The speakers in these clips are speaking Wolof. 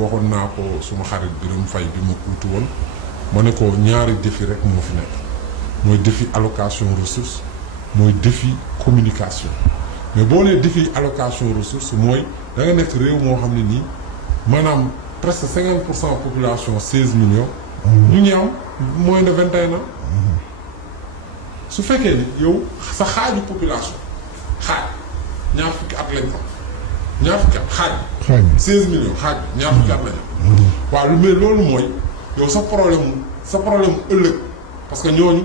waxoon naa ko suma xarit Birame Faye bi ma uutu woon ma ne ko ñaari défi rek moo fi nekk mooy défi allocation ressources mooy défi communication mais boo nee défi allocation ressources mooy da nga nekk réew moo xam ne nii maanaam presque 50% population 16 millions. ñu ngi am moins de 21 ans. su fekkee ni yow sa xaaju population xaaj ñaar fukki at lañ am ñaar fukki at xaaj. 16 millions xaaj ñaar fukki at lañ am. waaw mais loolu mooy yow sa problème ëllëg parce que ñooñu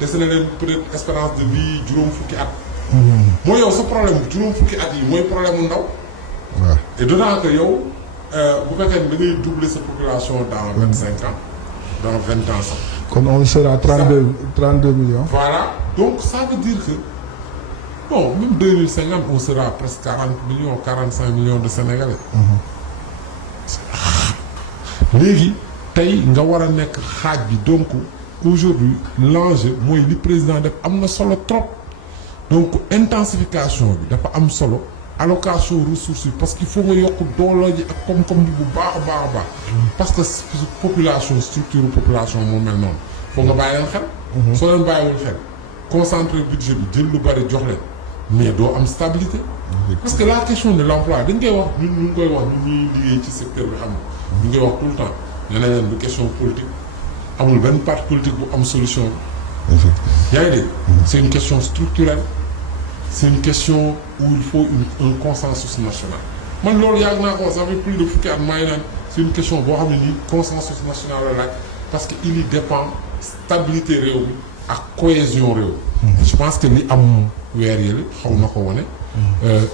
des na leen peut-être espérance de vie juróom fukki at. mooy yow sa problème juróom fukki at yi mooy problème mu ndaw. waaw et d'autant que yow bu fekkee ne da ngay doubler sa population dans 25 ans dans 20 ans sax. comme on sera 32 millions. Voilà, donc ça veut dire que bon même 2050 on sera presque 40 millions 45 millions de Sénégalais. léegi tey nga war a nekk xaaj bi donc aujourd'hui l'enjeu mooy li président def am na solo trop donc intensification bi dafa am solo allocation ressources yi parce qu'il faut nga yokk doole ji ak koom-koom bi bu baax a baax a baax. parce que population structure population moo mel noonu faut nga bàyyi leen xel. soo leen bàyyiwul xel concentrer budget bi jël lu bari jox leen mais doo am stabilité. parce que la question de l'emploi dañ koy wax ñu ngi koy wax ñun ñuy liggéey ci secteur bi xam nga. ñu ngi koy wax tout le temps nee nañ leen du question politique amul benn parti politique bu am solution bi. yaa ngi dégg. c'est une question structurelle. c'est une question où il faut un consensus national man loolu yàgg naa ko ça fait plus de fukki at maa ngi naan c'est une question boo xam ne nii consensus national la laaj parce que il y dépend stabilité réew mi ak cohésion réew. je pense que li am weer yële xaw na ko wane.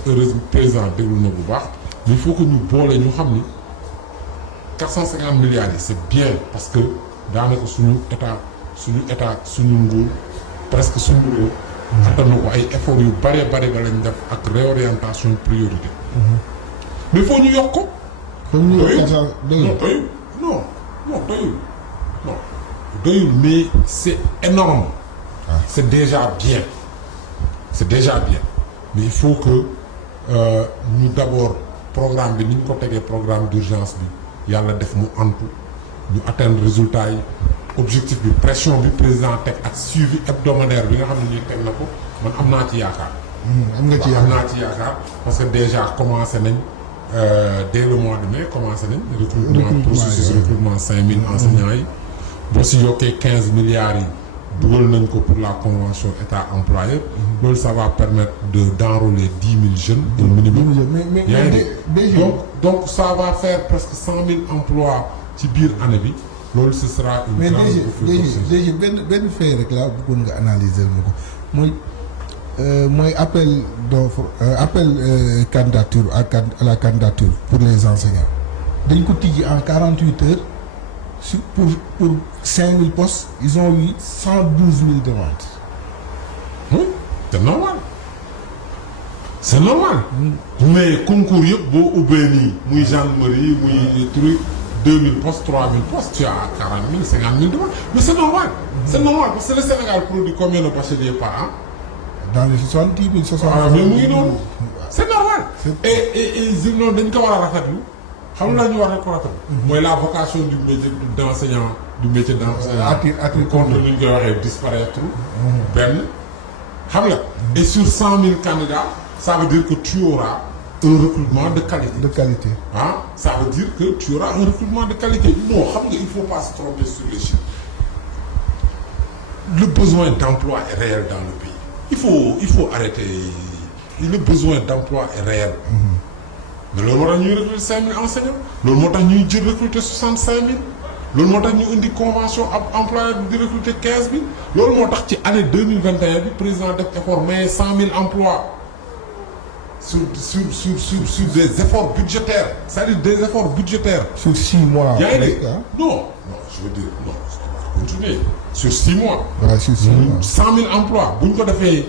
heureusement président déglu na bu baax mais il faut que ñu boole ñu xam ni 450 milliards yi c'est bien parce que daanaka suñu état suñu nguur presque suñu réew. attanu ko ay efforts yu bare ba lañ def ak réorientation priorité. mais faut ñu yokk ko. doyul mais c'est énorme. c'est déjà bien. mais il faut que ñu d'abord programme bi ni ñu ko tegee programme d'urgence bi yàlla def mu antu ñu atteindre résultat yi. objectif bi pression bi président teg ak suivi hebdomadaire bi nga xam ne nii teg na ko man am naa ci yaakaar. am naa ci yaakaar parce que déjà commencé nañ dès le mois de mai commencé nañ. recrutement processus recrutement 5000 enseignants yi. boo si yokkee 15 milliards yi dugal nañ ko pour la convention état employeur. loolu ça va permettre d'enrôler 10 000 jeunes. au minimum yaa ngi dégg donc ça va faire presque 100 000 emplois ci biir année bi. loolu ce sera une mais déjà benn fait rek laa bëggoon nga analyser ma ko mooy appel d'offre candidature à la candidature pour les enseignants dañ ko tijji en 48 heures pour 5000 postes ils ont eu 112 000 demandes. oui c'est normal. mais concours yëpp boo ubbee nii muy gendarmerie muy truc. 2000 postes 3000 postes tu as 40 000 50 000 demandes mais c'est normal. c'est normal parce que le Sénégal produit combien de bacheliers par an. dans les 70 000 60 000. mais mu ngi noonu. c'est normal. et noonu dañ ko war a rafetlu xam nga ñu war a ko rafetlu. mooy la vocation du métier d'enseignant du métier d'enseignant. attire contre ni ñu koy waxee disparaître. benn xam nga. et sur 100 000 candidats ça veut dire que tu auras. un recrutement de qualité. Ça veut dire que tu auras un recrutement de qualité. Non, il ne faut pas se tromper sur les chiffres. Le besoin d'emploi est réel dans le pays. Il faut arrêter. Le besoin d'emploi est réel. Mais le moment où nous recrutons 5 000 enseignants, le moment où nous recrutons 65 000, le moment où nous avons une convention employeur de recruter 15 000, le moment où l'année 2021, le président a fait effort, mais 100 000 emplois. Sur des efforts budgétaires. C'est-à-dire des efforts budgétaires. Sur 6 mois. Non, je veux dire, non, continuer. Sur 6 mois. Ouais, sur 6 mois. 100 000 emplois. Bu ñu ko defee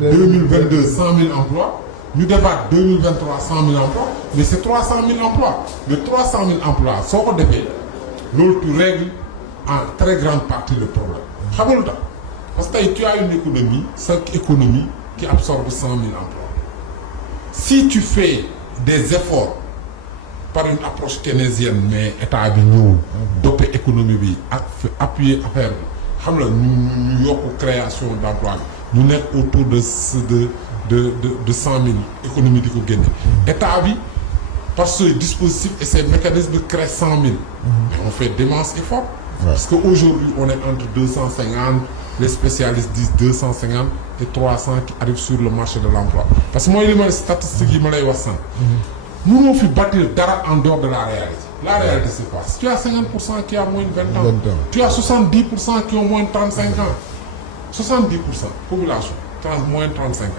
2022 100 000 emplois. Ñu defaat 2023 100 000 emplois. Mais c'est 300 000 emplois. Mais 300 000 emplois soo ko defee loolu tu règles en très grande partie le problème. Xam nga lu tax parce que tey tu as une économie, cette économie qui absorbe 100 000 emplois. Si tu fais des efforts par une approche keynésienne mais état bi ñëw doper économie bi ak appuyer affaire bi xam la ñu yokk création d'emploi bi ñu nekk autour de 100 000 économie di ko génne état bi par ce dispositif et ces mécanismes de créer 100 000 mais on fait d'immenses efforts parce que aujourd'hui on est entre 250 les spécialistes disent 250 et 300 qui arrivent sur le marché de l'emploi parce que mooy li ma statistiques yi ma lay wax sànq mënoo fi bâtir dara en dehors de la réalité. La réalité c'est quoi? Tu as 50% qui a moins de 20 ans. Tu as 70% qui ont moins de 35 ans. 70% population, moins de 35 ans.